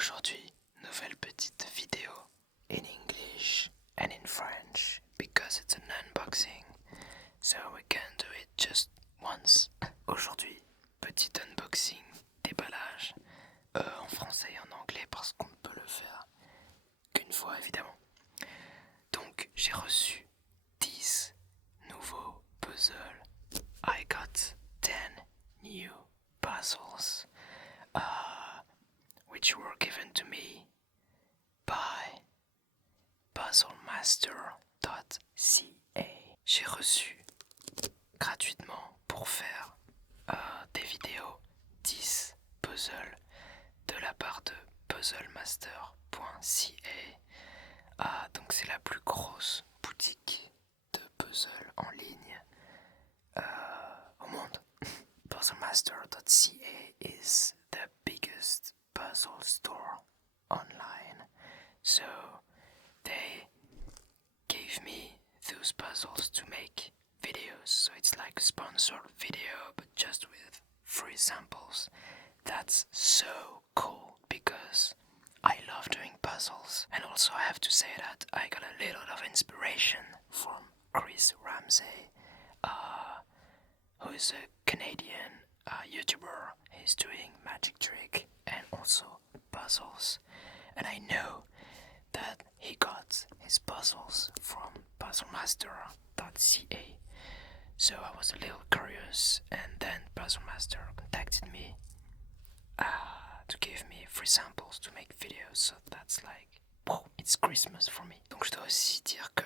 Aujourd'hui, nouvelle petite vidéo in English and in French because it's an unboxing, so we can do it just once. Aujourd'hui, petit unboxing, déballage, en français et en anglais parce qu'on ne peut le faire qu'une fois évidemment. Donc j'ai reçu 10 nouveaux puzzles. I got 10 new puzzles which were given to me by puzzlemaster.ca. J'ai reçu gratuitement pour faire des vidéos 10 puzzles de la part de puzzlemaster.ca. Donc c'est la plus grosse boutique de puzzles en ligne au monde. Puzzlemaster.ca is the biggest puzzle store online, so they gave me those puzzles to make videos, so it's like a sponsored video but just with free samples. That's so cool because I love doing puzzles, and also I have to say that I got a little of inspiration from Chris Ramsay, who is a Canadian YouTuber. He's doing magic trick and also puzzles, and I know that he got his puzzles from puzzlemaster.ca. So I was a little curious, and then Puzzlemaster contacted me to give me free samples to make videos. So that's like, wow, it's Christmas for me. Donc je dois aussi dire que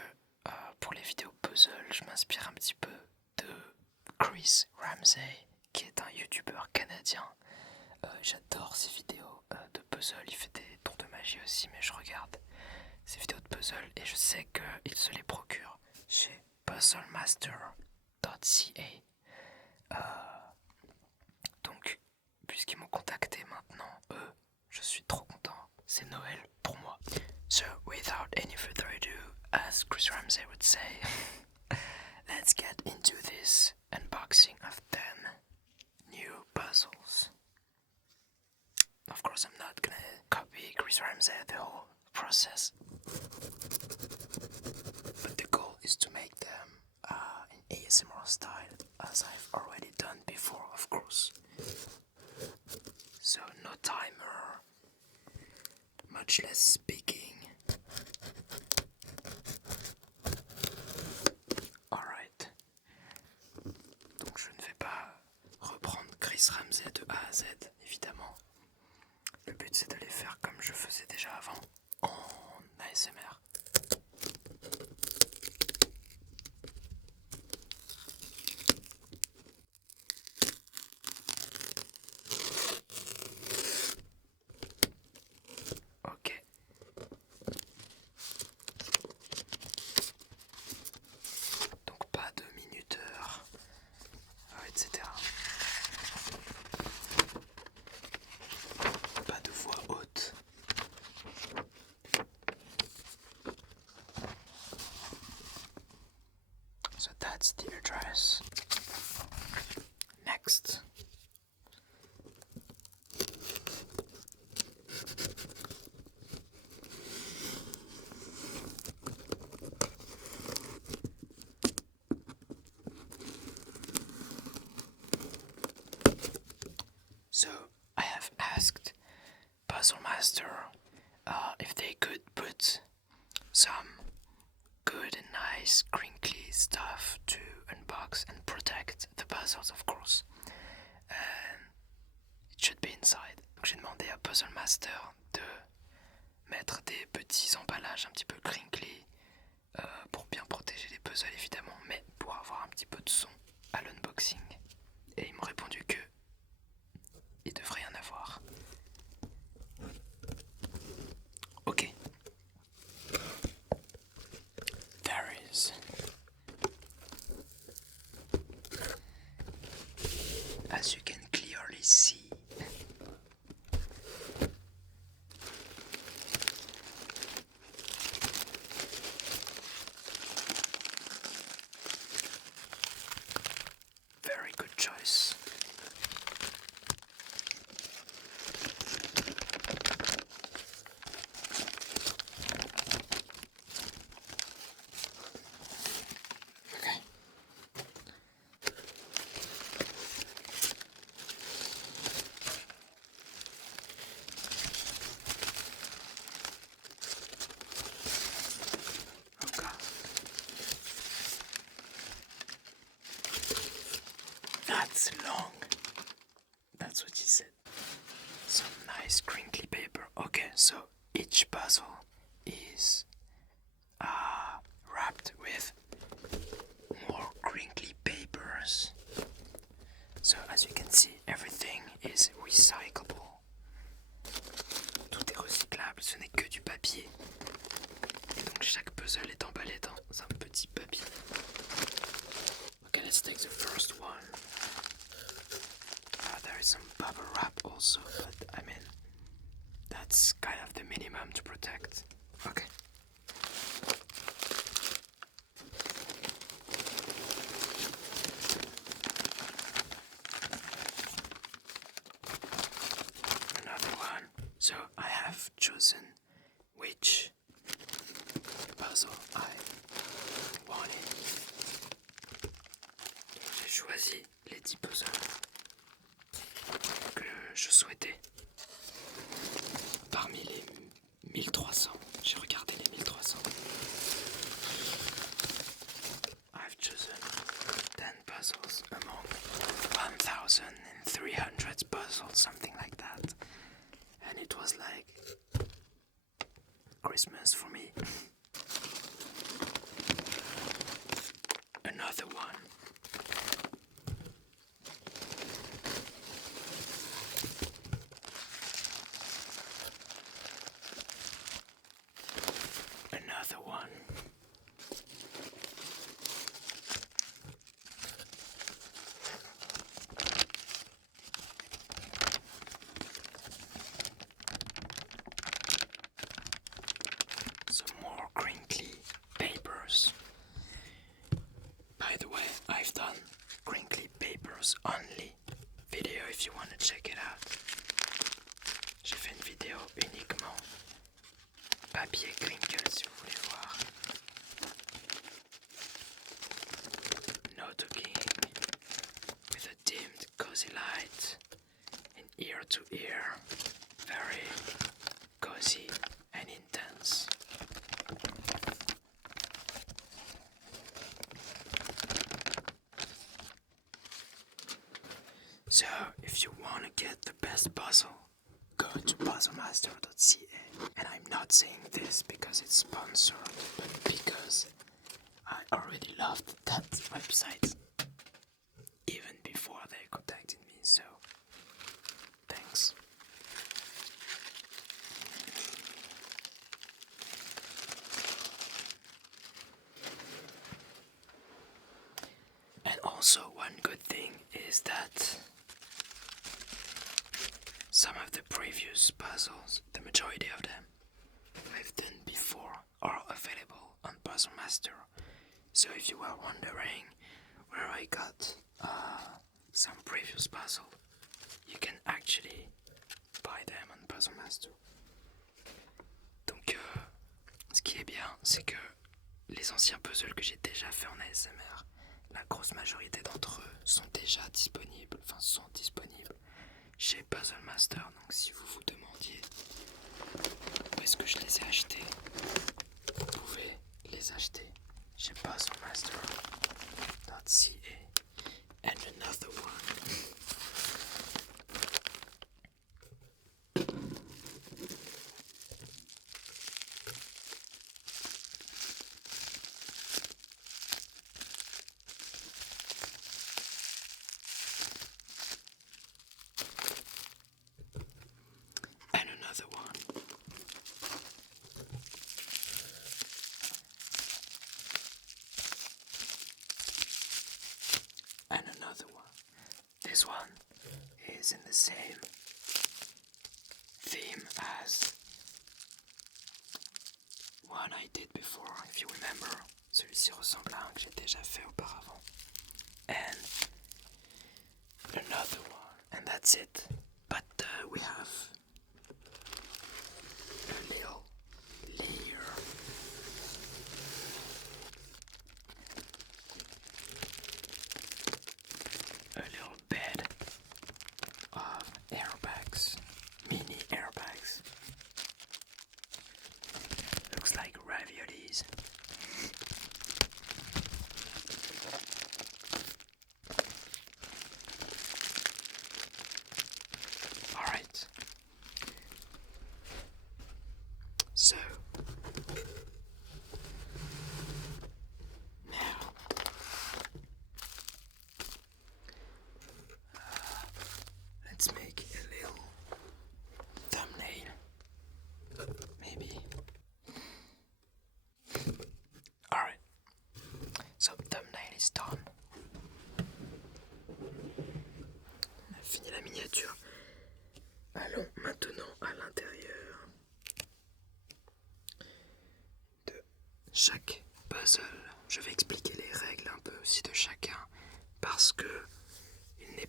pour les vidéos puzzle, je m'inspire un petit peu de Chris Ramsay, qui est un YouTuber canadien. J'adore ses vidéos de puzzle. Il fait des tours de magie aussi, mais je regarde ses vidéos de puzzle et je sais qu'il se les procure chez puzzlemaster.ca. Donc, puisqu'ils m'ont contacté maintenant, je suis trop content. C'est Noël pour moi. So, without any further ado, as Chris Ramsay would say, let's get into this unboxing of 10 new puzzles. Of course, I'm not gonna copy Chris Ramsay the whole process, but the goal is to make them in ASMR style, as I've already done before, of course. So no timer, much less speaking. Alright. Donc je ne vais pas reprendre Chris Ramsay de A à Z, évidemment. Le but c'est de les faire comme je faisais déjà avant, en ASMR. Ok. Donc pas de minuteur, etc. Pas de voix haute. So that's the address. Next. So I have asked Puzzlemaster if they could put some good and nice crinkly stuff to unbox and protect the puzzles, of course. And it should be inside. Donc j'ai demandé à Puzzlemaster de mettre des petits emballages un petit peu crinkly pour bien protéger les puzzles évidemment, mais pour avoir un petit peu de son à l'unboxing. Et ils m'ont répondu que il devrait y en avoir. Ok. There is. As you can clearly see, very good choice. long. That's what she said. Some nice crinkly paper. Okay, so each puzzle is wrapped with more crinkly papers. So as you can see, everything is recyclable. Tout est recyclable, ce n'est que du papier. Et donc chaque puzzle est emballé dans un petit papier. Okay, let's take the first one. There is some bubble wrap also, but I mean, that's kind of the minimum to protect. Okay. Another one. So I have chosen which puzzle I wanted. J'ai choisi les 10 puzzles que je souhaitais. Parmi les 1300, j'ai regardé les 1300. I've chosen 10 puzzles among 1,300 puzzles, something like that. And it was like Christmas for me. Another one. Another one. Some more crinkly papers. By the way, I've done crinkly papers only video if you want to check it out. J'ai fait une vidéo uniquement papier crinkle si vous voulez voir. No talking, with a dimmed cozy light and ear to ear, very cozy and intense. So, if you want to get the best puzzle, go to puzzlemaster.ca. And I'm not saying this because it's sponsored, but because I already loved that website even before they contacted me, so thanks. And also one good thing is that some of the previous puzzles, the majority of them I've done before, are available on Puzzle Master. So if you were wondering where I got some previous puzzles, you can actually buy them on Puzzle Master. Donc ce qui est bien, c'est que les anciens puzzles que j'ai déjà fait en ASMR, la grosse majorité d'entre eux sont déjà disponibles, chez Puzzle Master. Donc si vous vous demandiez où est-ce que je les ai achetés, vous pouvez les acheter chez puzzlemaster.ca. And another one. And another one. And another one. This one is in the same theme as one I did before, if you remember. Celui-ci ressemble à un que j'ai déjà fait auparavant. And another one. And that's it. But we have a little layer. A little bed of airbags, mini airbags. Looks like raviolis.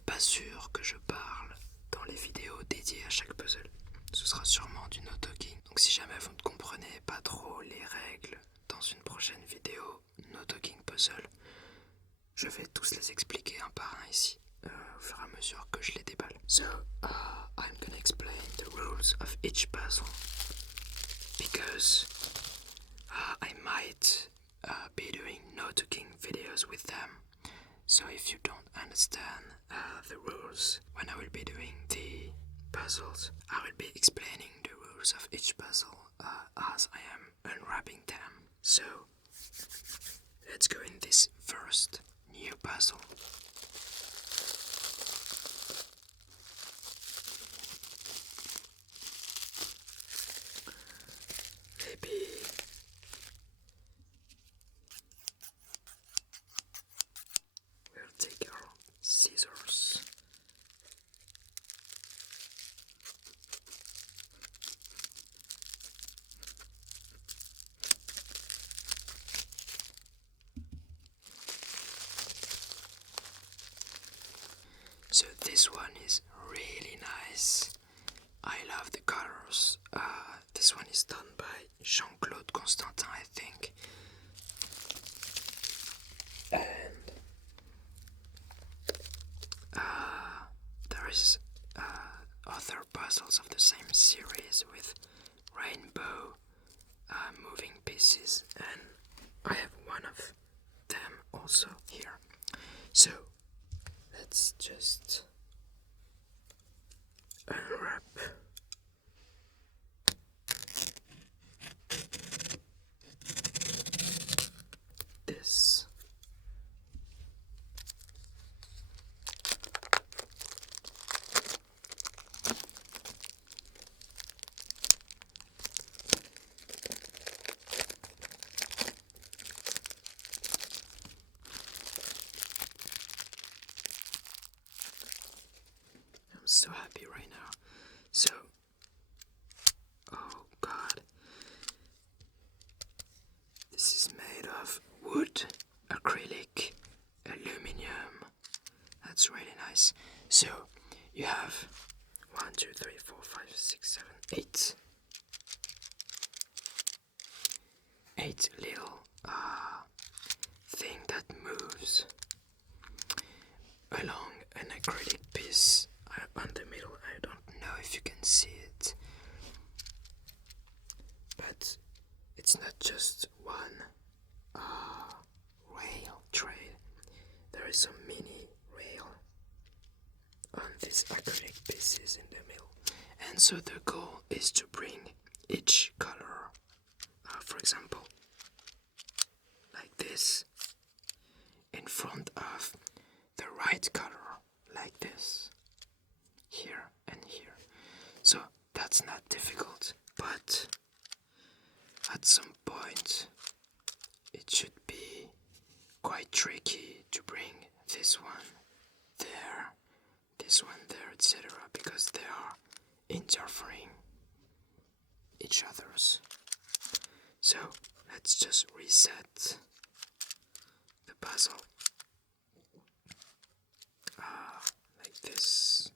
pas sûr que je parle dans les vidéos dédiées à chaque puzzle. Ce sera sûrement du no-talking. Donc si jamais vous ne comprenez pas trop les règles dans une prochaine vidéo no-talking puzzle, je vais tous les expliquer un par un ici, au fur et à mesure que je les déballe. So, I'm gonna explain the rules of each puzzle because I might be doing no-talking videos with them. So if you don't understand the rules when I will be doing the puzzles, I will be explaining the rules of each puzzle as I am unwrapping them. So let's go in this first new puzzle. Maybe we'll take our scissors. So this one is really nice. I love the colors. This one is done by Jean-Claude Constantin, I think. And there is other puzzles of the same series with rainbow moving pieces, and I have one of them also here. So let's just unwrap this. I'm so happy right now. So, oh god, this is made of wood, acrylic, aluminum. That's really nice. So you have 1, 2, 3, 4, 5, 6, 7, 8. 8 little thing that moves along an acrylic piece on the middle. I don't know if you can see it, but it's not just one rail trail. There is a mini rail on these acrylic pieces in the middle, and so the goal is to bring each color, for example, like this, in front of the right color, like this, here and here. So that's not difficult, but at some point it should be quite tricky to bring this one there, etc., because they are interfering each other's. So let's just reset the puzzle like this.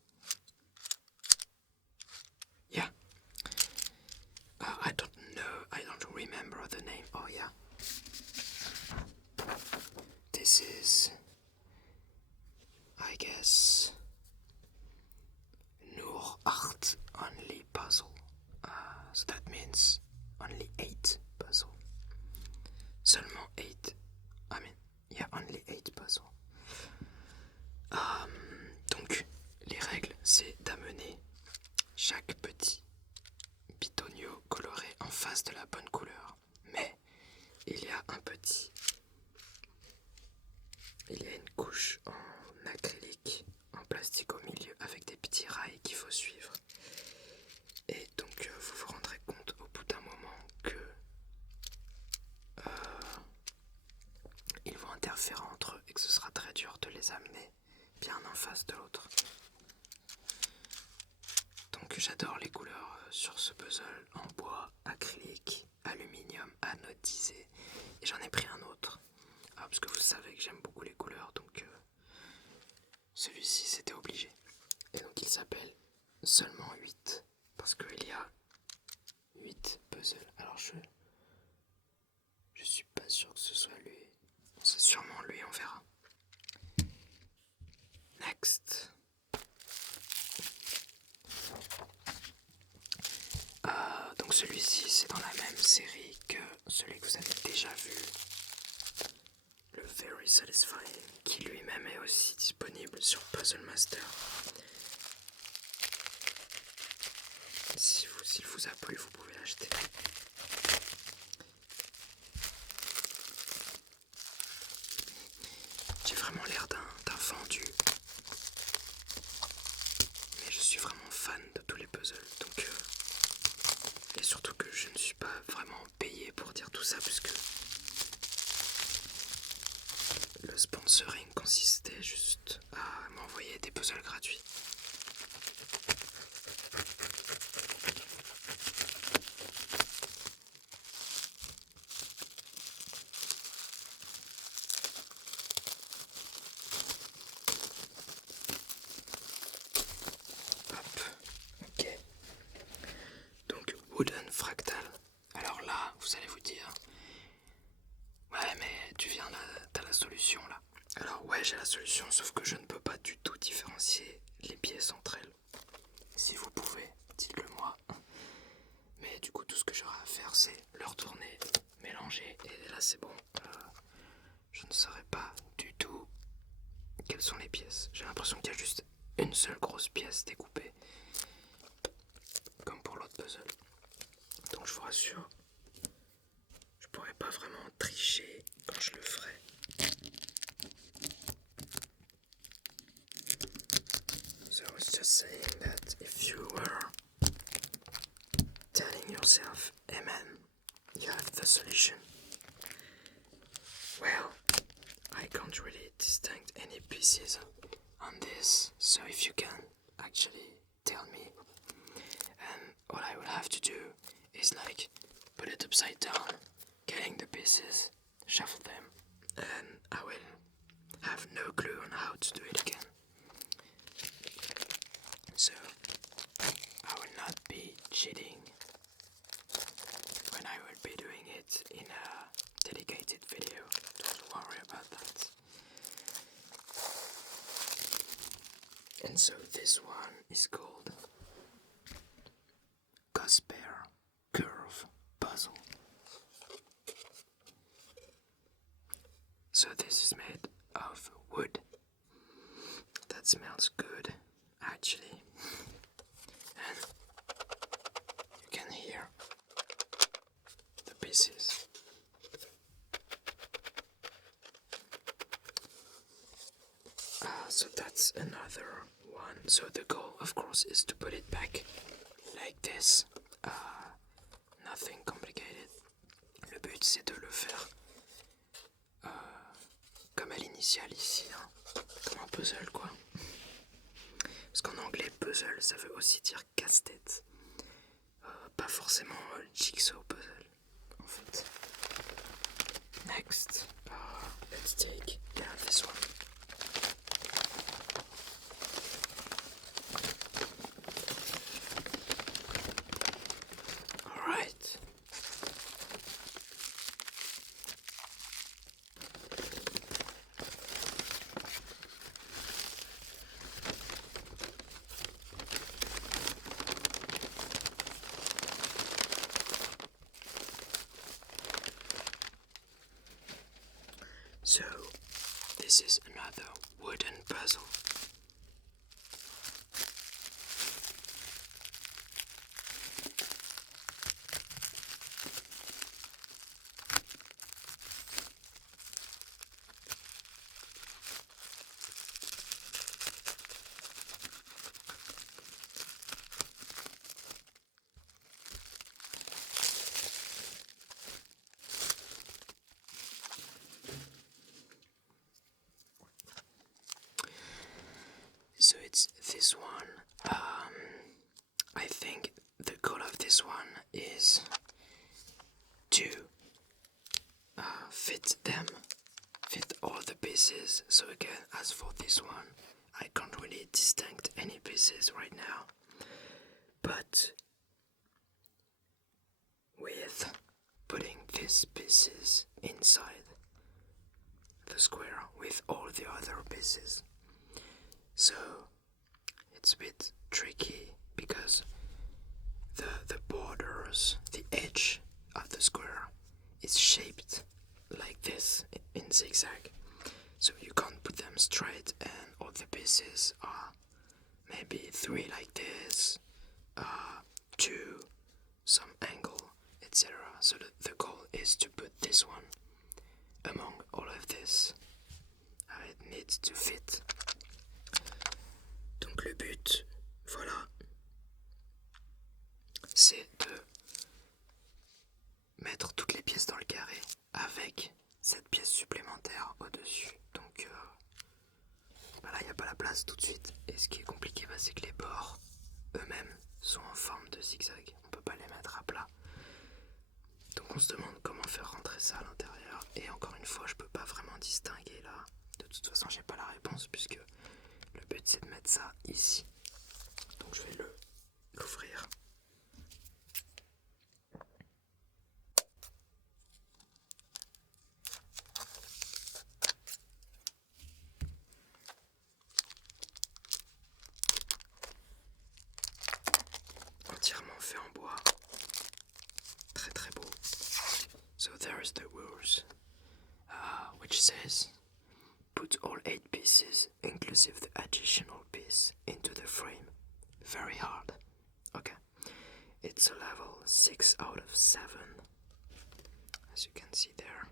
Yeah. I don't know, I don't remember the name. Oh yeah. This is, I guess, Noor Art only puzzle. So that means only 8 puzzle. Seulement 8. I mean, yeah, only 8 puzzle. Donc, les règles, c'est d'amener chaque petit bitonio coloré en face de la bonne couleur. Mais il y a une couche en acrylique, en plastique au milieu, avec des petits rails qu'il faut suivre. Et donc vous vous rendrez compte au bout d'un moment que ils vont interférer entre eux et que ce sera très dur de les amener bien en face de l'autre. Donc j'adore les couleurs sur ce puzzle en bois, acrylique, aluminium, anodisé. Et j'en ai pris un autre. Parce que vous savez que j'aime beaucoup les couleurs, donc celui-ci c'était obligé. Et donc il s'appelle Seulement 8 parce qu'il y a 8 puzzles. Alors je suis pas sûr que ce soit lui. C'est sûrement lui, on verra. Next. Donc celui-ci c'est dans la même série que celui que vous avez déjà vu, le Very Satisfying, qui lui-même est aussi disponible sur Puzzle Master. S'il vous a plu, vous pouvez l'acheter. J'ai vraiment l'air d'un vendu, mais je suis vraiment fan de tous les puzzles, donc et surtout que je ne suis pas vraiment payé pour dire tout ça, puisque le sponsoring consistait juste à m'envoyer des puzzles gratuits. Hop, ok. Donc Wooden Fractal. Alors là, vous allez vous dire, ouais mais tu viens là, t'as la solution là. Alors ouais, j'ai la solution, sauf que je ne peux pas du tout différencier les pièces entre elles. Si vous pouvez, dites-le moi. Mais du coup, tout ce que j'aurai à faire, c'est le retourner, mélanger, et là c'est bon. Je ne saurais pas du tout quelles sont les pièces. J'ai l'impression qu'il y a juste une seule grosse pièce découpée, comme pour l'autre puzzle. Donc je vous rassure, je pourrais pas vraiment tricher quand je le ferai. So I was just saying that if you were telling yourself, Amen, you have the solution. Well, I can't really distinct any pieces on this, so if you can actually tell me, and all I will have to do is like put it upside down, getting the pieces, shuffle them, and I will have no clue on how to do it again. So I will not be cheating when I will be doing it in a dedicated video. Don't worry about that. And so this one is called Cosper Curve Puzzle. So this is made of wood. That smells good, actually. And you can hear the pieces. So that's another one. So the goal, of course, is to put it back like this. Nothing complicated. Le but, c'est de le faire comme à l'initiale ici, hein. Comme un puzzle, quoi. Parce qu'en anglais, puzzle, ça veut aussi dire casse-tête. Pas forcément jigsaw puzzle, en fait. Next, let's take this one. Alright. So, this is another wooden puzzle. So it's this one. I think the goal of this one is to fit all the pieces. So again, as for this one, I can't really distinct any pieces right now, but with putting these pieces inside the square with all the other pieces, so it's a bit tricky because the borders, the edge of the square is shaped like this in zigzag, so you can't put them straight, and all the pieces are maybe 3 like this, 2 some angle, etc. So the goal is to put this one among all of this. It needs to fit. Donc le but, voilà, c'est de mettre toutes les pièces dans le carré avec cette pièce supplémentaire au-dessus. Donc là, il n'y a pas la place tout de suite. Et ce qui est compliqué, c'est que les bords eux-mêmes sont en forme de zigzag. On peut pas les mettre à plat. Donc on se demande comment faire rentrer ça à l'intérieur. Et encore une fois, je peux pas vraiment distinguer là. De toute façon, j'ai pas la réponse puisque le but c'est de mettre ça ici. Donc je vais l'ouvrir. Entièrement fait en bois. Très très beau. So there is the rules, which says put all 8 pieces, inclusive the additional piece, into the frame. Very hard. Okay. It's a level 6 out of 7, as you can see there.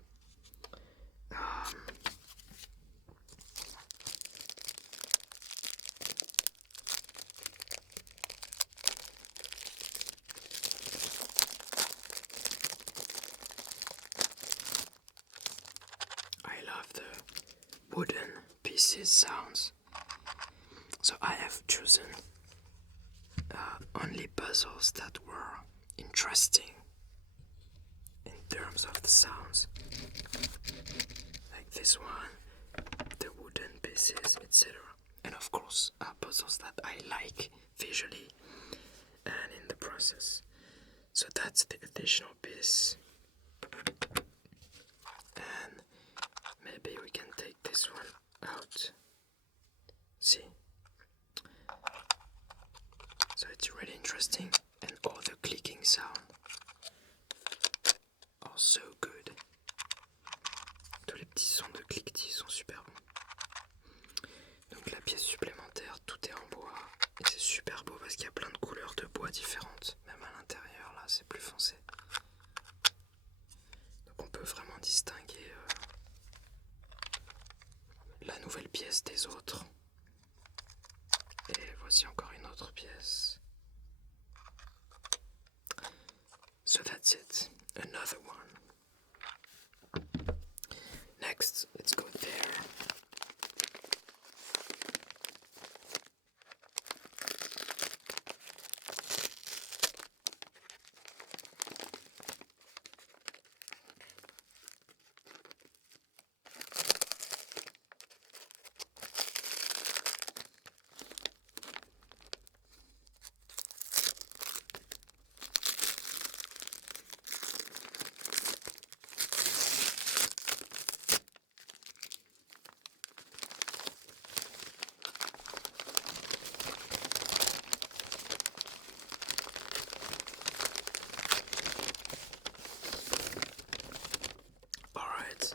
I love the wooden pieces sounds, so I have chosen only puzzles that were interesting in terms of the sounds, like this one, the wooden pieces, etc. And of course puzzles that I like visually and in the process. So that's the additional piece. And maybe we can take this one out. See? So it's really interesting, and all the clicking sound are so good. Tous les petits sons de cliquetis sont super bons. Donc la pièce supplémentaire, tout est en bois, et c'est super beau parce qu'il y a plein de couleurs de bois différentes, même à l'intérieur là c'est plus foncé. Donc on peut vraiment distinguer la nouvelle pièce des autres. Et voici encore une autre pièce. So that's it. Another one. Next, let's go there.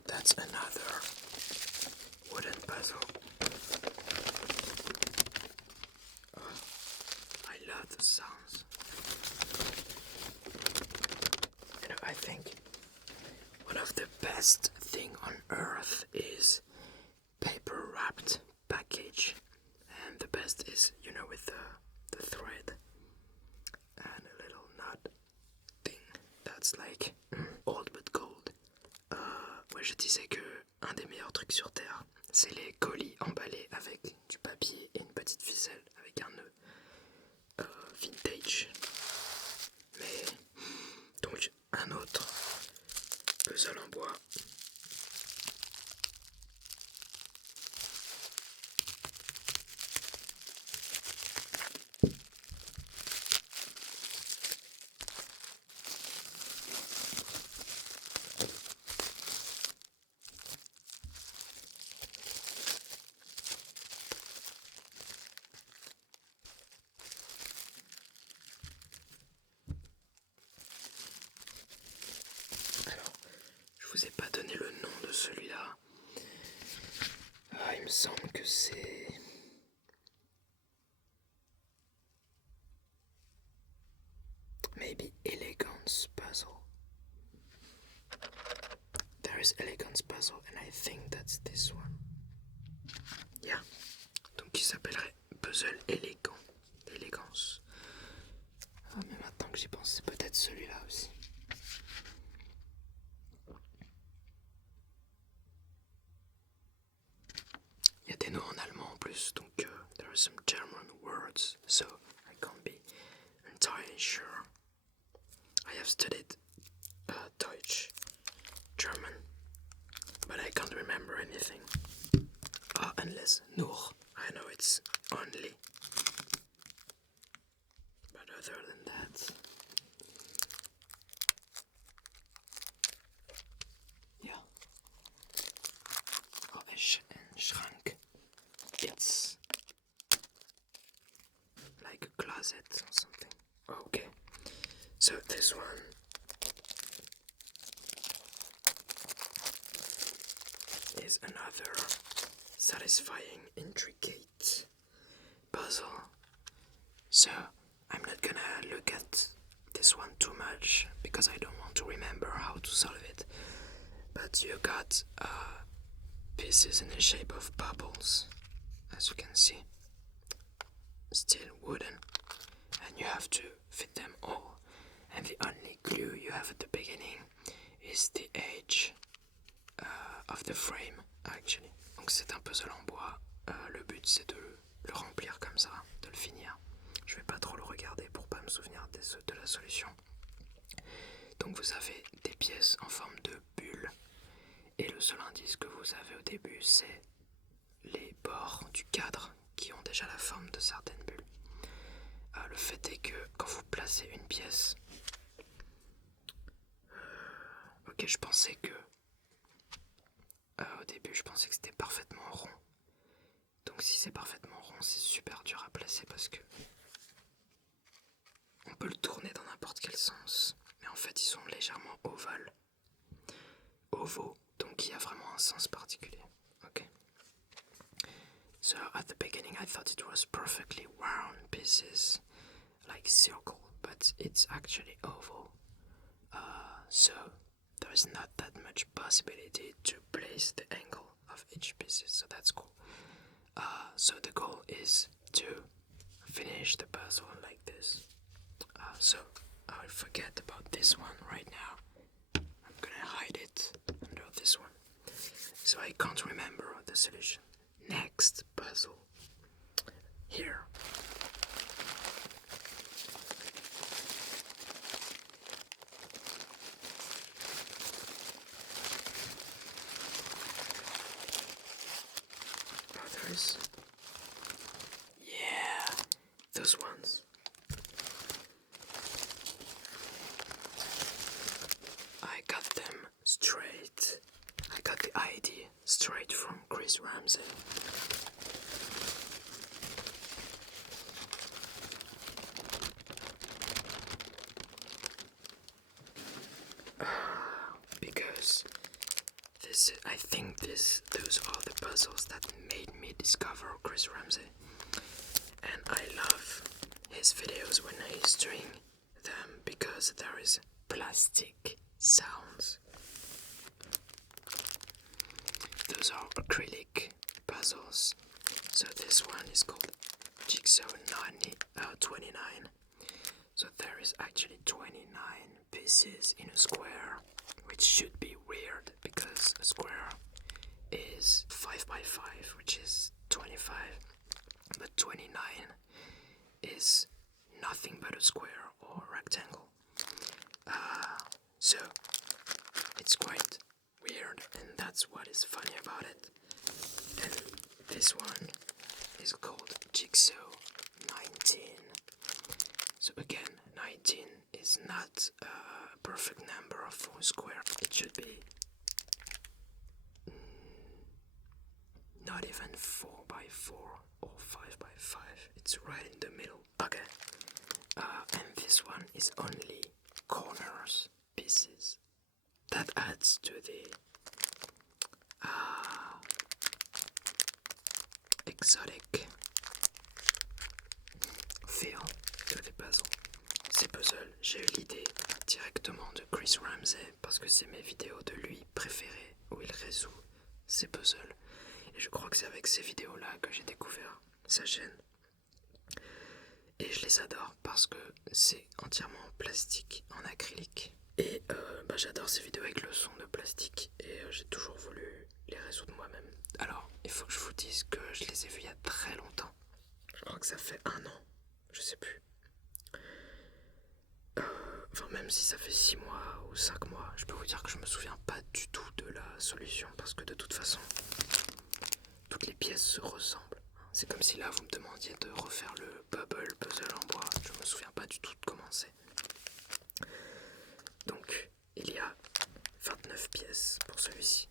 That's another wooden puzzle. Oh, I love the sounds. You know, I think one of the best thing on earth is paper wrapped package, and the best is, you know, with the thread and a little nut thing that's like old but gold. Ouais, je disais que un des meilleurs trucs sur Terre, c'est les colis emballés avec du papier et une petite ficelle avec un nœud vintage. Mais donc un autre puzzle en bois. celui-là. Il me semble que c'est... Maybe Elegance Puzzle. There is Elegance Puzzle and I think that's this one. Yeah. Donc il s'appellerait Puzzle Élégant. Élégance. Ah mais maintenant que j'y pense, c'est peut-être celui-là aussi. Il y a des noms en allemand en plus, donc there are some German words, so I can't be entirely sure. I have studied Deutsch, German, but I can't remember anything. Unless Nur. I know it's only. But other than that... Yeah. Oh, and Schrank. It's like a closet or something. Okay. So this one is another satisfying, intricate puzzle. So I'm not gonna look at this one too much because I don't want to remember how to solve it. But you got pieces in the shape of bubbles, as you can see, still wooden, and you have to fit them all. And the only glue you have at the beginning is the edge of the frame, actually. Donc c'est un puzzle en bois. Le but c'est de le remplir comme ça, de le finir. Je vais pas trop le regarder pour pas me souvenir de la solution. Donc vous avez des pièces en forme de bulle. Et le seul indice que vous avez au début, c'est les bords du cadre qui ont déjà la forme de certaines bulles. Le fait est que quand vous placez une pièce... ok, je pensais que... au début, je pensais que c'était parfaitement rond. Donc si c'est parfaitement rond, c'est super dur à placer parce que... on peut le tourner dans n'importe quel sens. Mais en fait, ils sont légèrement ovaux. Donc il y a vraiment un sens particulier. Ok. So at the beginning I thought it was perfectly round pieces, like circle, but it's actually oval. So there is not that much possibility to place the angle of each piece, so that's cool. So the goal is to finish the puzzle like this. So I'll forget about this one right now. I'm gonna hide it under this one, so I can't remember the solution. Next puzzle. Here. Others. Yeah, those ones. I got them straight. I got the idea straight from Chris Ramsey. Because I think those are the puzzles that made me discover Chris Ramsey. And I love his videos when he's doing them because there is plastic sounds. Those are acrylic puzzles. So this one is called Jigsaw 29. So there is actually 29 pieces in a square, which should be weird because a square is 5 by 5, which is 25, but 29 is nothing but a square or rectangle. So it's quite weird, and that's what is funny about it. And this one is called Jigsaw 19. So again, 19 is not a perfect number for a square. It should be not even 4 by 4 or 5 by 5. It's right in the middle. Okay. And this one is only corners pieces. That adds to the exotic feel to the puzzle. Ces puzzles, j'ai eu l'idée directement de Chris Ramsey parce que c'est mes vidéos de lui préférées où il résout ces puzzles. Et je crois que c'est avec ces vidéos-là que j'ai découvert sa chaîne. Et je les adore parce que c'est entièrement en plastique, en acrylique. Et j'adore ces vidéos avec le son de plastique et j'ai toujours voulu les résoudre moi-même. Alors, il faut que je vous dise que je les ai vus il y a très longtemps. Je crois que ça fait 1 an, je sais plus. Enfin, même si ça fait 6 mois ou 5 mois, je peux vous dire que je me souviens pas du tout de la solution parce que de toute façon, toutes les pièces se ressemblent. C'est comme si là vous me demandiez de refaire le bubble puzzle en bois, je me souviens pas du tout de comment c'est. Donc, il y a 29 pièces pour celui-ci.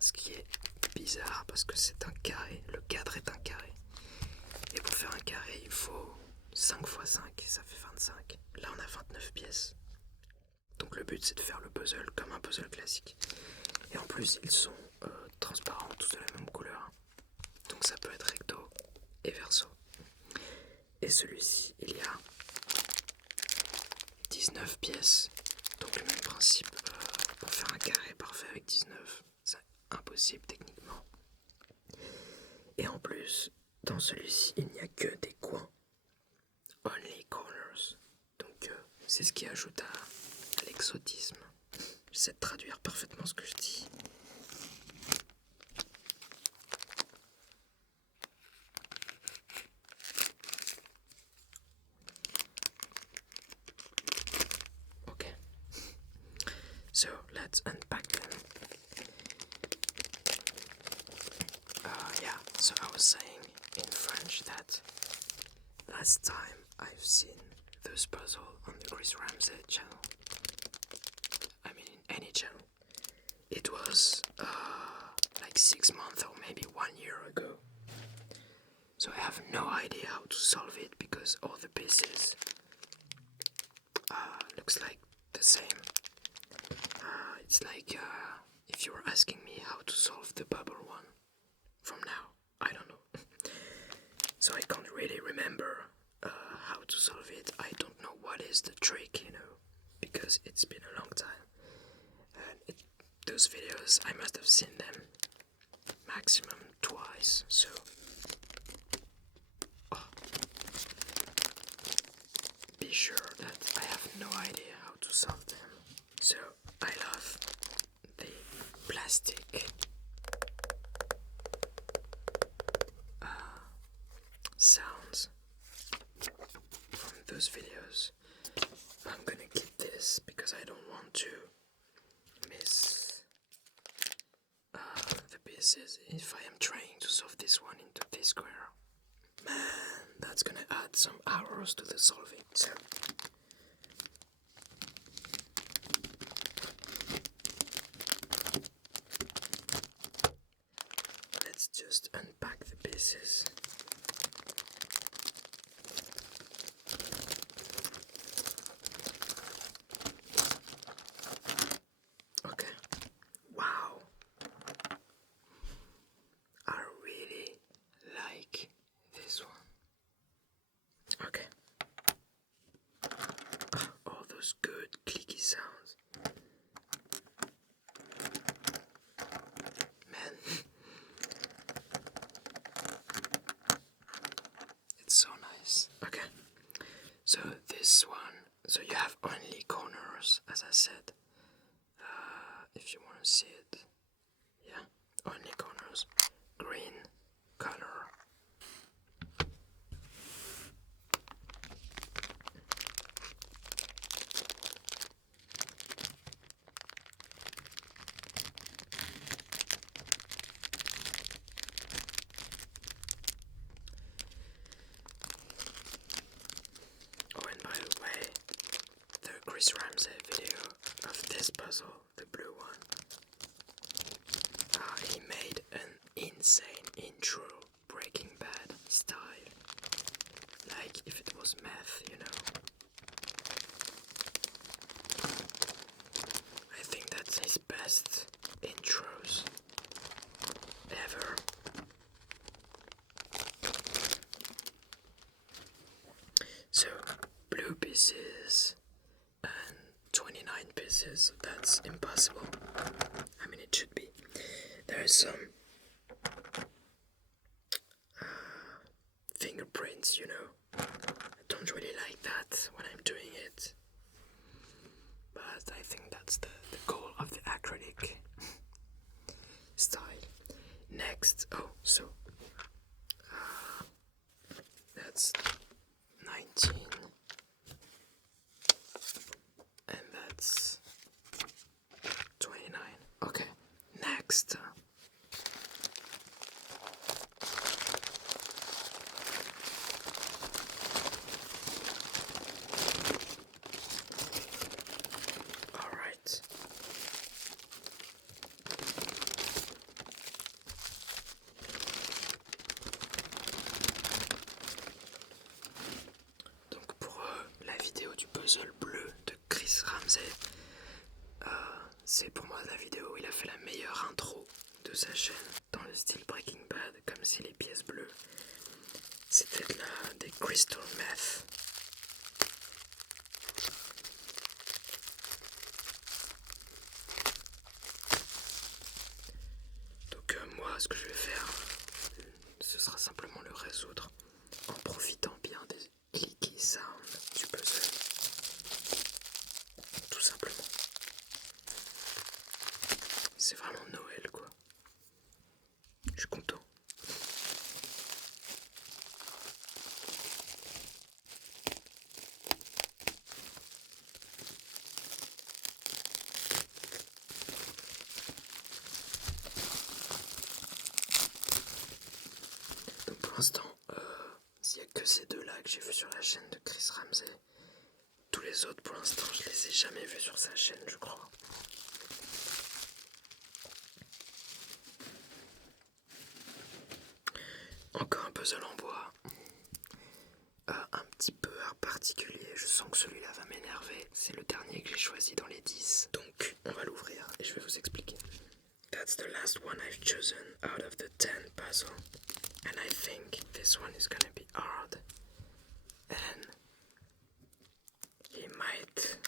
Ce qui est bizarre parce que c'est un carré, le cadre est un carré. Et pour faire un carré, il faut 5 x 5, ça fait 25. Là, on a 29 pièces. Donc le but, c'est de faire le puzzle comme un puzzle classique. Et en plus, ils sont transparents, tous de la même couleur. Donc ça peut être recto et verso. Et celui-ci, il y a 19 pièces. Donc le même principe, pour faire un carré parfait avec 19, c'est impossible techniquement. Et en plus, dans celui-ci, il n'y a que des coins. Only corners. Donc c'est ce qui ajoute à l'exotisme. J'essaie de traduire parfaitement ce que je dis. Okay. So let's unpack them. Yeah, so I was saying in French that last time I've seen this puzzle on the Chris Ramsey channel, I mean in any channel, it was like 6 months or maybe 1 year ago. So I have no idea how to solve it because all the pieces looks like the same. It's like if you were asking me how to solve the bubble one from now, I don't know. So I can't really remember how to solve it. I don't know what is the trick, because it's been a long time. And those videos, I must have seen them maximum twice, so... Be sure that I have no idea how to solve them. So, I love the plastic sounds from those videos. I'm gonna keep this because I don't want to miss the pieces if I am trying to solve this one into this square. Man, that's gonna add some hours to the solving. So let's just unpack the pieces. Okay. Wow. I really like this one. Okay. All those good clicky sounds. Man. It's so nice. Okay. So this one, so you have only corners, as I said. If you want to see it. Yeah, only corners. Green color. Oh, and by the way, the Chris Ramsey video of this puzzle, the blue one, he made an insane intro, Breaking Bad style, like if it was meth, I think that's his best intros So, blue pieces and 29 pieces, that's impossible. I mean, it should be. There is some fingerprints, you know. I don't really like that when I'm doing it. But I think that's the goal of the acrylic style. Next, that's 19 and that's 29. Okay, next. Alright. Donc pour la vidéo du puzzle bleu de Chris Ramsey, c'est pour moi la vidéo où il a fait la meilleure intro de sa chaîne dans le style Breaking Bad, comme si les pièces bleues c'était des crystal meth. Donc moi ce que je vais faire, ce sera simplement le résoudre en profitant bien des clicky sounds du puzzle. Tout simplement. C'est vraiment Noël quoi. Je suis content. Donc pour l'instant, s'il n'y a que ces deux-là que j'ai vus sur la chaîne de Chris Ramsey, tous les autres pour l'instant je les ai jamais vus sur sa chaîne je crois. Encore un puzzle en bois. Un petit peu particulier, je sens que celui-là va m'énerver. C'est le dernier que j'ai choisi dans les 10. Donc on va l'ouvrir et je vais vous expliquer. That's the last one I've chosen out of the 10 puzzle. And I think this one is gonna be hard. And he might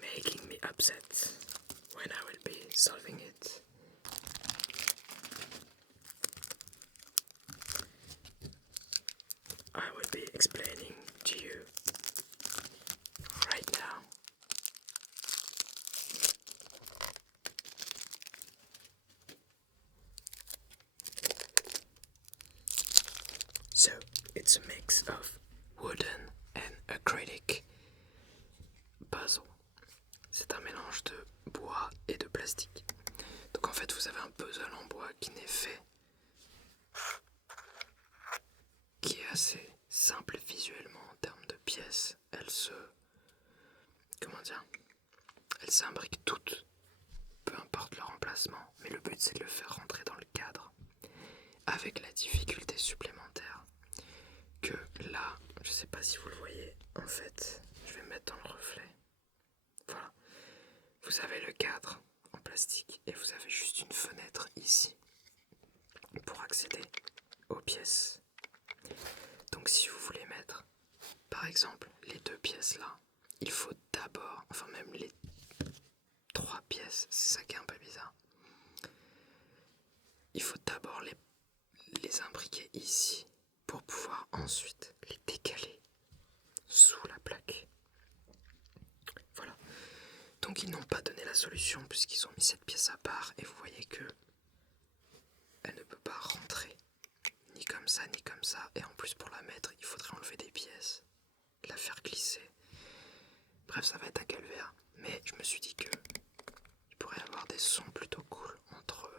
making me upset when I will be solving it. I will be explaining to you right now. So, it's a mix of wooden and acrylic puzzle. C'est un mélange de bois et de plastique. Donc en fait, vous avez un puzzle en bois qui n'est fait, qui est assez simple visuellement en termes de pièces. Elles s'imbriquent toutes, peu importe leur emplacement, mais le but c'est de le faire rentrer dans le cadre, avec la difficulté supplémentaire que là, je sais pas si vous le voyez, en fait, je vais me mettre dans le reflet. Voilà, vous avez le cadre en plastique et vous avez juste une fenêtre ici pour accéder aux pièces. Donc si vous voulez mettre, par exemple, les deux pièces là, il faut d'abord, enfin même les 3 pièces, c'est ça qui est un peu bizarre. Il faut d'abord les imbriquer ici pour pouvoir ensuite les décaler sous la plaque. Voilà. Donc ils n'ont pas donné la solution puisqu'ils ont mis cette pièce à part et vous voyez que elle ne peut pas rentrer ni comme ça ni comme ça, et en plus pour la mettre il faudrait enlever des pièces, la faire glisser. Bref, ça va être un calvaire, mais je me suis dit que il pourrait y avoir des sons plutôt cool entre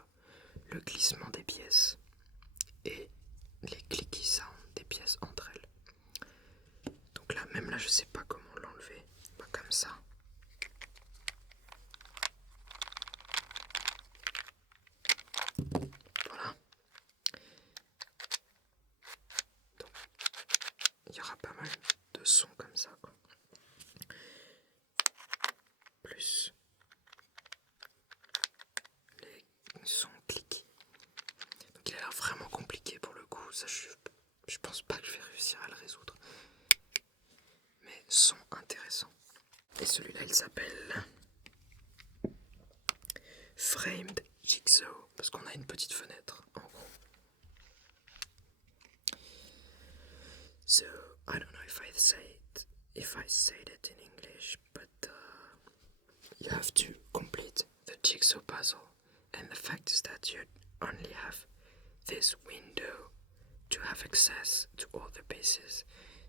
le glissement des pièces et les clicky sounds des pièces entre elles. Donc là, même là, je sais pas comment l'enlever. Pas comme ça. Voilà. Donc, il y aura pas mal de sons comme ça, quoi. Plus les sons clicky. Donc il a l'air vraiment compliqué pour le Je pense pas que je vais réussir à le résoudre. Mais sont intéressants. Et celui-là, il s'appelle Framed Jigsaw. Parce qu'on a une petite fenêtre en gros. So, I don't know if I say it in English, but you have to complete the jigsaw puzzle. And the fact is that you only have this window to have access to all the pieces.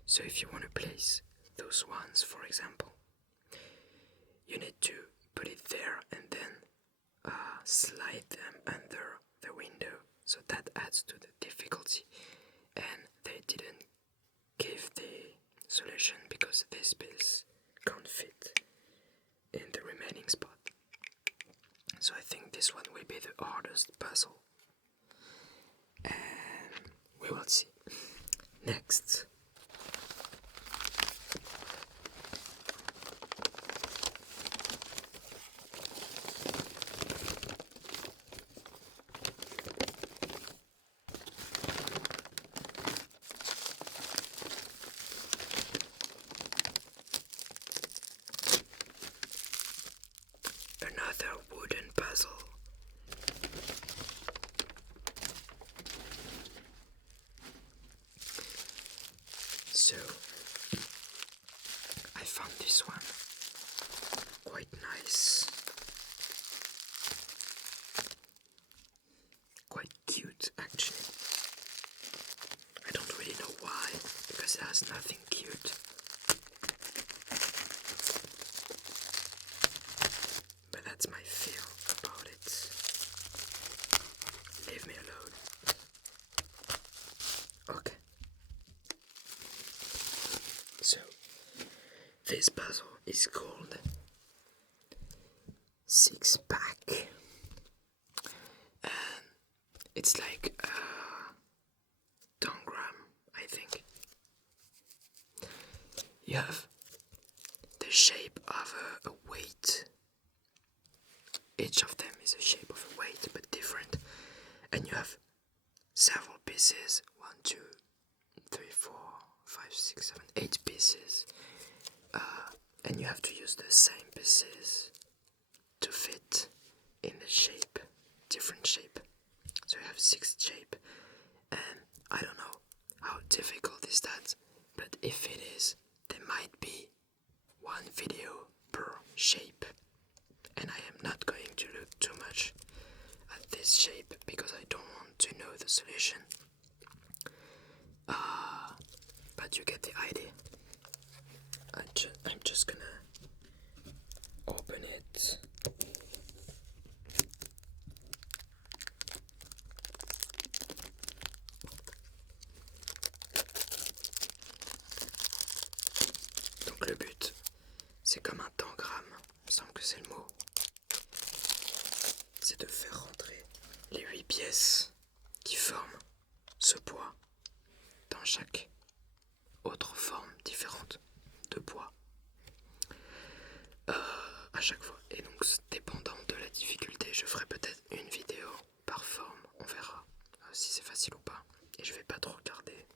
So if you want to place those ones, for example, you need to put it there and then slide them under the window. So that adds to the difficulty. And they didn't give the solution because this piece can't fit in the remaining spot. So I think this one will be the hardest puzzle. And we will see. Next. Another wooden puzzle. So, I found this one quite nice, quite cute actually. I don't really know why, because it has nothing cute. But that's my feel about it. Leave me alone. Okay. So, this puzzle is called Six Pack. And it's like a diagram, I think. You have the shape of a weight. Each of them is a shape of a weight, but different. And you have several pieces. 1, 2, 3, 4, 5, 6, 7, 8 pieces. And you have to use the same pieces to fit in the shape, different shape. So you have 6 shape. And I don't know how difficult is that, but if it is, there might be one video per shape. And I am not going to look too much at this shape because I don't want to know the solution. But you get the idea. I'm just gonna open it. Donc le but, c'est comme un tangramme, il me semble que c'est le mot. C'est de faire rentrer les 8 pièces qui forment ce poids dans chaque autre forme différente de poids à chaque fois. Et donc dépendant de la difficulté, je ferai peut-être une vidéo par forme, on verra si c'est facile ou pas. Et je vais pas trop regarder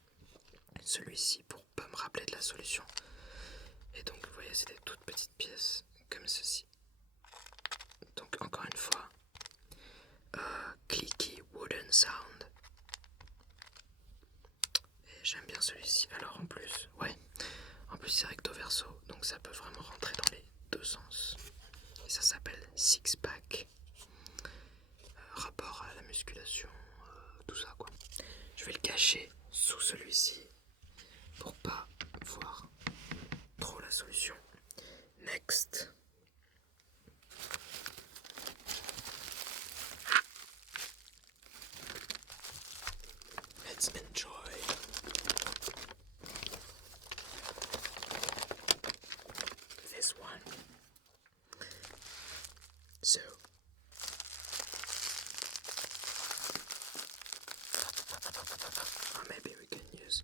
celui-ci pour pas me rappeler de la solution. Et donc vous voyez, c'est des toutes petites pièces comme ceci. Donc encore une fois, clicky wooden sound. Et j'aime bien celui-ci. Alors en plus, en plus c'est recto verso, donc ça peut vraiment rentrer dans les deux sens. Et ça s'appelle Six Pack. Rapport à la musculation, tout ça quoi. Je vais le cacher sous celui-ci pour pas voir trop la solution. Next. Let's enjoy. This one. So, or maybe we can use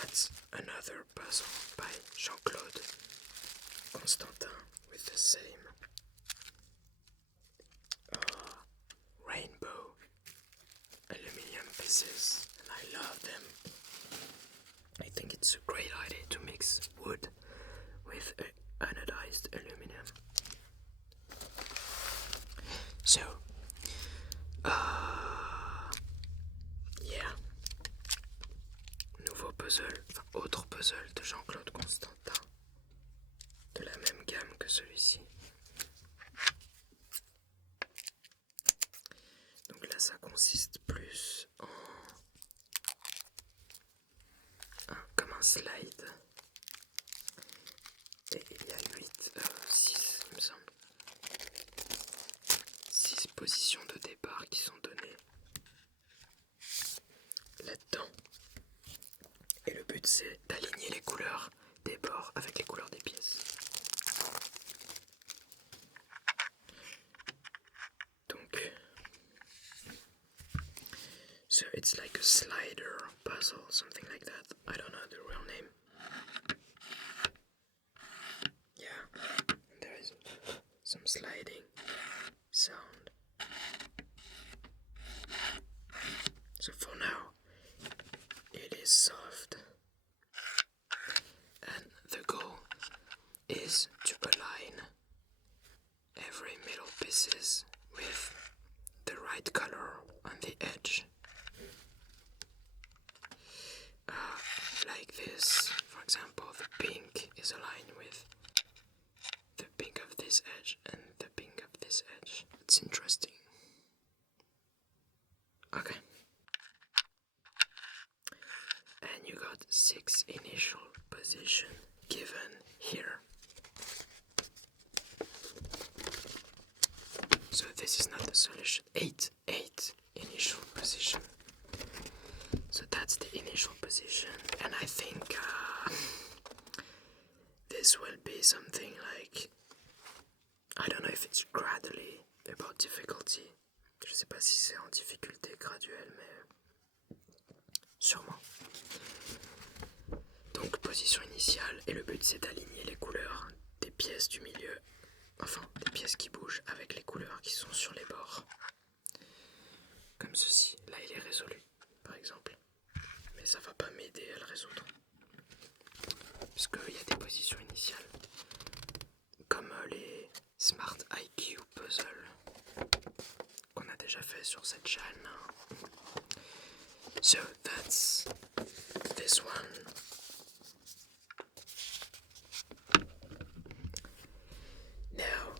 that's another puzzle by Jean-Claude Constantin with the same rainbow aluminium pieces, and I love them. I think it's a great idea to mix wood with anodized aluminum. So, yeah. Nouveau puzzle, enfin autre puzzle de Jean-Claude Constantin, de la même gamme que celui-ci. Donc là, ça consiste plus en comme un slide. Et il y a 6, il me semble. 6 positions de départ qui sont données là-dedans. Et le but, c'est d'aligner les couleurs des bords avec les couleurs des pièces. Donc, so it's like a slider puzzle, something like that. I don't know the real name. Yeah, there is some sliding sound. So for now, it is soft. And the goal is to align every middle pieces with the right color on the edge. Like this, for example, the pink is aligned with the pink of this edge and the pink of this edge. It's interesting. Okay. And you got 6 initial position given here. So this is not the solution. 8 initial position. So that's the initial position, and I think this will be something like, I don't know if it's gradually about difficulty. Je sais pas si c'est en difficulté graduelle, mais sûrement. Donc position initiale, et le but c'est d'aligner les couleurs des pièces du milieu, enfin des pièces qui bougent avec les couleurs qui sont sur les bords. Comme ceci, là il est résolu, par exemple. Mais ça va pas m'aider à le résoudre. Puisqu'il y a des positions initiales. Comme les Smart IQ Puzzle qu'on a déjà fait sur cette chaîne. So that's this one. Now,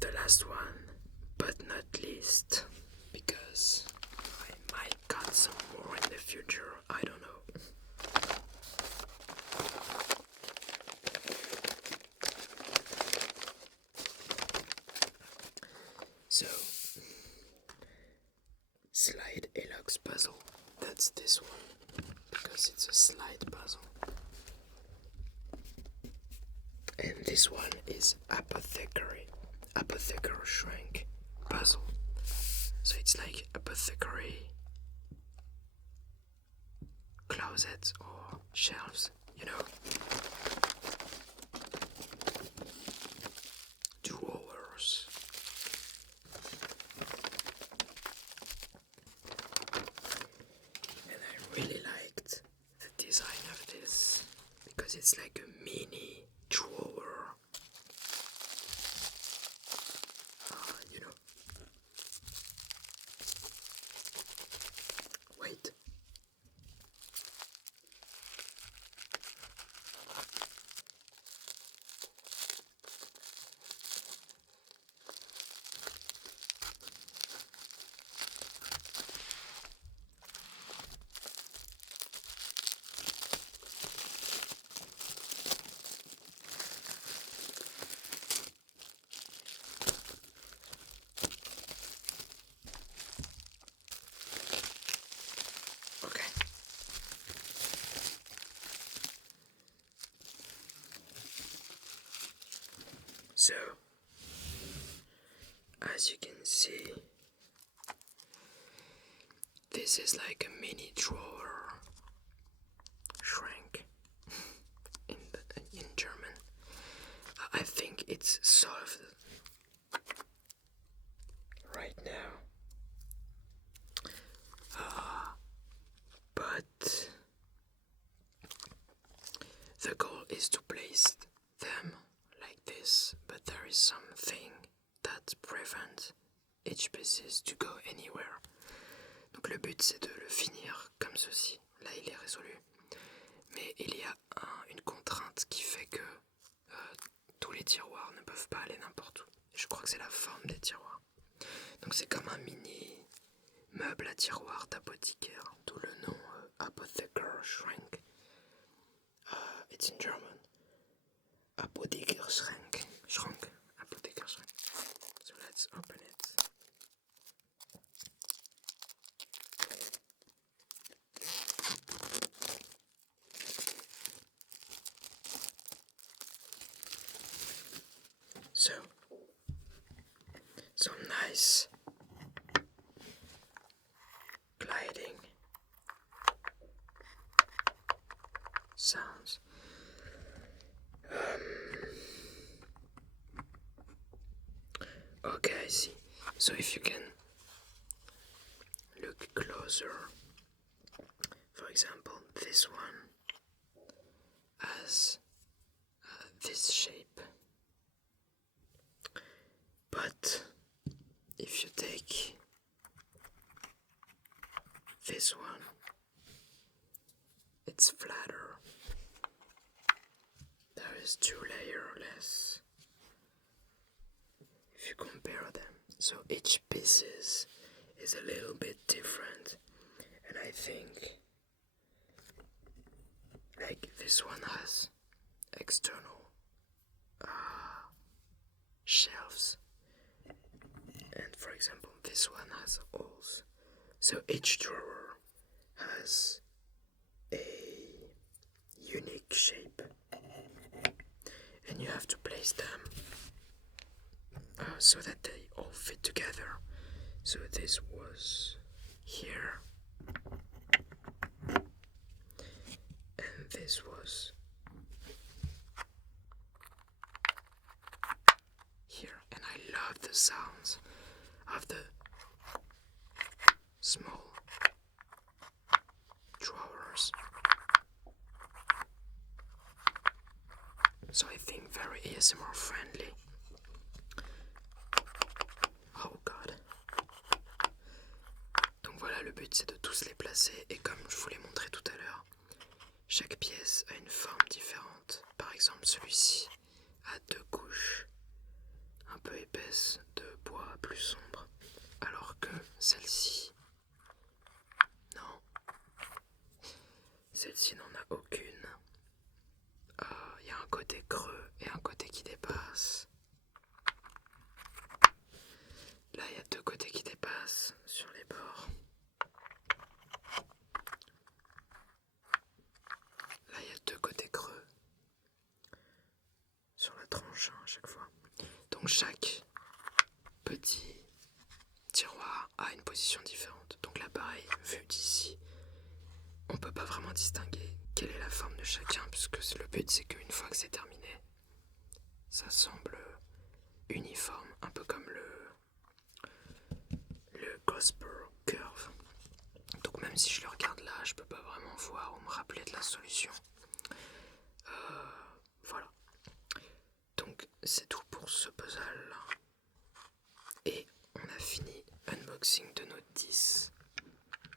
the last one, but not least, because I might cut some more in the future, I don't know. So, slide Elox puzzle, that's this one, because it's a slide puzzle. And this one is apothecary shrink puzzle. So it's like apothecary closets or shelves, you know. Drawers. And I really liked the design of this because it's like a mini drawer. You know. Wait. Okay. So, as you can see, this is like a mini drawer shrink. I think it's solved right now. But the goal is to place them like this, but there is something that prevents each pieces to go anywhere. Donc le but c'est de le finir comme ceci. Là il est résolu. Mais il y a une contrainte qui fait que tous les tiroirs ne peuvent pas aller n'importe où. Je crois que c'est la forme des tiroirs. Donc c'est comme un mini meuble à tiroir d'apothicaire, d'où le nom Apothekerschrank. It's in German. Apothekerschrank. Apothekerschrank. So let's open it. So, some nice gliding sounds. Okay, I see. So if you can look closer, for example, this one has this shape. But if you take this one, it's flatter. There is 2 layers less. If you compare them, so each piece is a little bit different, and I think like this one has external shelves, and for example this one has holes, so each drawer has a unique shape and you have to place them so that they all fit together. So this was here and this was here, and I love the sounds of the small drawers. So I think very ASMR friendly. Oh god. Donc voilà, le but c'est de tous les placer, et comme je vous l'ai montré tout à l'heure, chaque pièce a une forme différente. Par exemple celui-ci a 2 couches un peu épaisses de bois plus sombre, alors que celle-ci, non, celle-ci n'en a aucune. Il y a un côté creux et un côté qui dépasse. Là il y a 2 côtés qui dépassent sur les bords. Là il y a 2 côtés creux sur la tranche à chaque fois. Donc chaque petit tiroir a une position différente. Donc là pareil, vu d'ici, on peut pas vraiment distinguer quelle est la forme de chacun, puisque le but c'est qu'une fois que c'est terminé, ça semble uniforme, un peu comme le Gosper Curve. Donc même si je le regarde là, je peux pas vraiment voir ou me rappeler de la solution. Voilà. Donc c'est tout pour ce puzzle là. Et on a fini unboxing de nos 10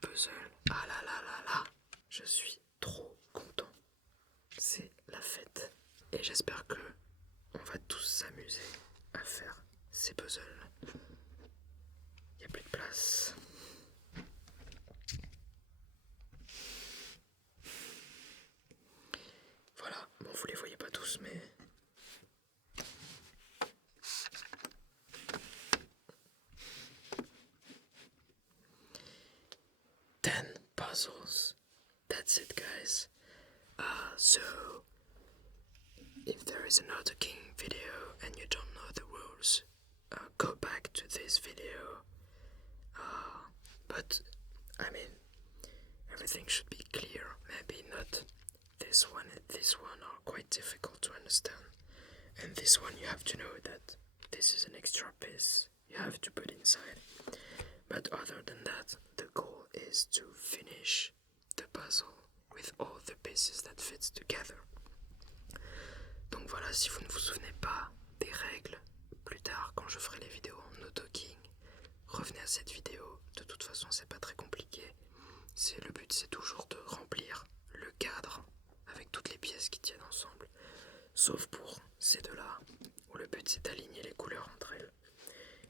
puzzles. Ah là là là là, je suis trop content. C'est la fête. Et j'espère que on va tous s'amuser à faire ces puzzles. Il n'y a plus de place. Voilà, bon vous les voyez pas tous mais... puzzles. That's it guys. So if there is another King video and you don't know the rules, go back to this video. But I mean, everything should be clear. Maybe not this one and this one are quite difficult to understand. And this one you have to know that this is an extra piece you have to put inside. But other than that, the goal is to finish the puzzle with all the pieces that fits together. Donc voilà, si vous ne vous souvenez pas des règles, plus tard quand je ferai les vidéos en no-talking, revenez à cette vidéo. De toute façon, c'est pas très compliqué. Le but, c'est toujours de remplir le cadre avec toutes les pièces qui tiennent ensemble. Sauf pour ces deux-là, où le but, c'est d'aligner les couleurs entre elles.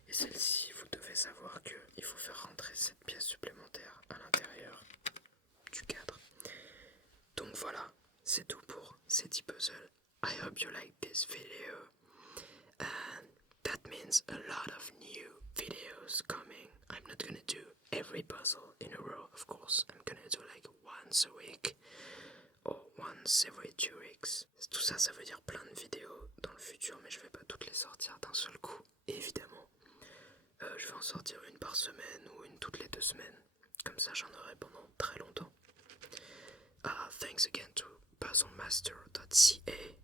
Et celle-ci, vous devez savoir qu'il faut faire rentrer cette pièce supplémentaire à l'intérieur du cadre. Donc voilà, c'est tout pour ces 10 puzzles. I hope you like this video. And that means a lot of new videos coming. I'm not gonna do every puzzle in a row, of course. I'm gonna do like once a week or once every 2 weeks. Tout ça, ça veut dire plein de vidéos dans le futur, mais je vais pas toutes les sortir d'un seul coup. Et évidemment, je vais en sortir une par semaine ou une toutes les 2 semaines. Comme ça, j'en aurai pendant très longtemps. Thanks again to puzzlemaster.ca.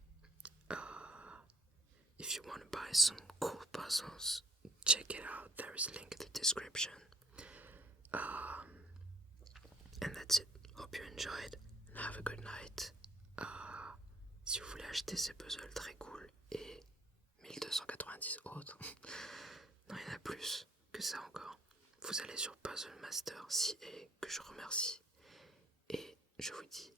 If you want to buy some cool puzzles, check it out. There is a link in the description. And that's it. Hope you enjoyed and have a good night. Si vous voulez acheter ces puzzles très cool et 1290 autres, non, il y en a plus que ça encore. Vous allez sur Puzzle Master CA, que je remercie. Et je vous dis